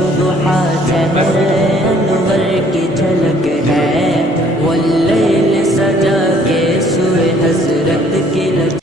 सुबह है, अनवर की झलक है, वल्लैल सजा के सोए हसरत की लग।